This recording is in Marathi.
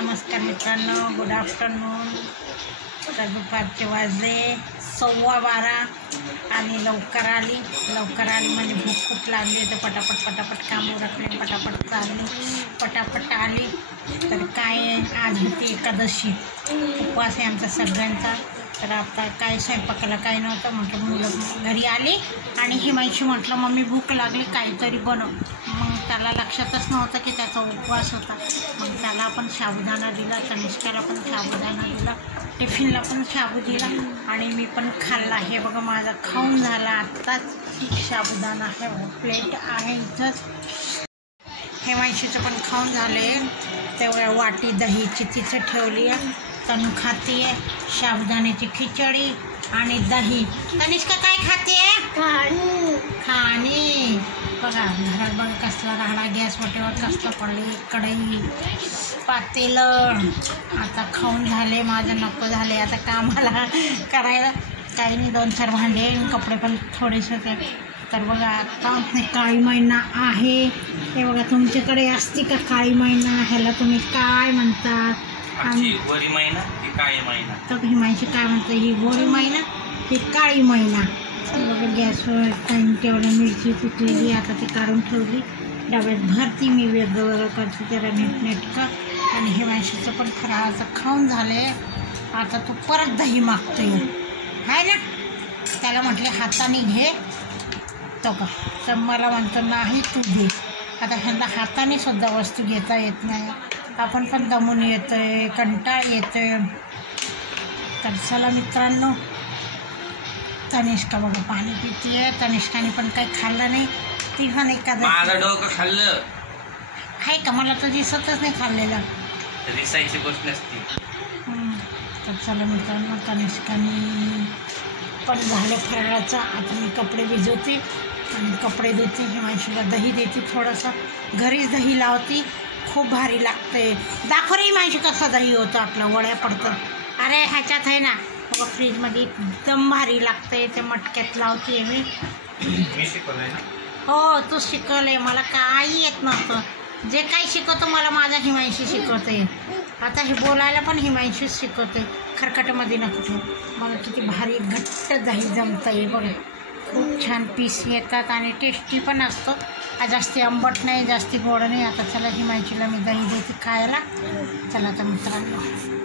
नमस्कार मित्रांनो, गुड आफ्टरनून। तर दुपारचे वाजले 12:15 आणि लवकर आली म्हणजे भूक खूप लागली तर पटापट काम उरकले, पटापट चालली, पटापट आली। तर काय आज होती एकादशी, उपवास आहे आमचा सगळ्यांचा। तर आता काय स्वयंपाकाला काही नव्हतं, म्हटलं मुलं घरी आली आणि हिमांशी म्हटलं मम्मी भूक लागली काहीतरी बनव। मग त्याला लक्षातच नव्हतं की त्याचा उपवास होता। मग त्याला पण साबुदाणा दिला, तनिष्काला पण साबुदाणा दिला, टिफिनला पण साबू दिला आणि मी पण खाल्ला। हे बघा माझा खाऊन झाला आत्ताच साबुदाणा, हे प्लेट आहे इथंच। हिमांशीचं पण खाऊन झाले, तेवढ्या वाटी दहीची तिचं ठेवली आहे। तनु खाते आहे साबुदाण्याची खिचडी आणि दही। तनिष्का काय खाते? खाणी। बघा घरात बघा कसला राहडा, गॅस वाटेवर कसला पडली, कढई पातेलं। आता खाऊन झाले, माझं नको झाले आता कामाला करायला काही नाही, 2-4 भांडे कपडे पण थोडेसे होते। तर बघा आता काळी मैना आहे, हे बघा तुमच्याकडे असते का काळी मैना? ह्याला तुम्ही काय म्हणतात? आणि गोरी मैना की काळी मैना? तर हिमांशी काय म्हणते, ही गोरी मैना ही काळी मैना। बघा गॅसवर टाईम तेवढं मिरची पिकलेली, आता ती काढून ठेवली, डब्यात भरती मी, वेगळं करते त्याला नीटनेटकं। आणि हिमांशीचं पण फराळाचं खाऊन झाले, आता तो परत दही मागतोय आहे ना। त्याला म्हटले हाताने घे तो का, तर मला म्हणतो नाही तू घे। आता ह्यांना हाताने सुद्धा वस्तू घेता येत नाही, आपण पण दमून येतोय, कंटाळ येतोय। तर चला मित्रांनो, तनिष्का बघा पाणी पितीये, तनिष्काने पण काही खाल्लं नाही, ती पण एखादं माझं डोकं खाल्लं आहे का? मला तर दिसतच नाही खाल्लेलं, दिसायची गोष्ट नसती। तर चला मित्रांनो, तनिष्काने पण झालं फराळाचं। आता मी कपडे भिजवते आणि कपडे धुते, हिमांशीला दही देते, थोडंसं घरीच दही लावते, खूप भारी लागते। दाखव रे हिमांशी कसं दही होतं आपलं, वड्या पडतं। अरे ह्याच्यात आहे ना बघा फ्रीजमध्ये, एकदम भारी लागते, ते मटक्यात लावते मी शिकवलंय ना? हो तू शिकवलंय, मला काही येत नव्हतं। जे काही शिकवतो मला माझा हिमांशी शिकवते। आता हे बोलायला पण हिमांशीच शिकवते, खरकटमध्ये नको। मला किती भारी घट्ट दही जमतं आहे बघा, खूप छान पीस येतात आणि टेस्टी पण असतो। जास्ती आंबट नाही, जास्ती गोड नाही। आता चला हिमांशीला मी दही देते खायला। चला तर मित्रांनो।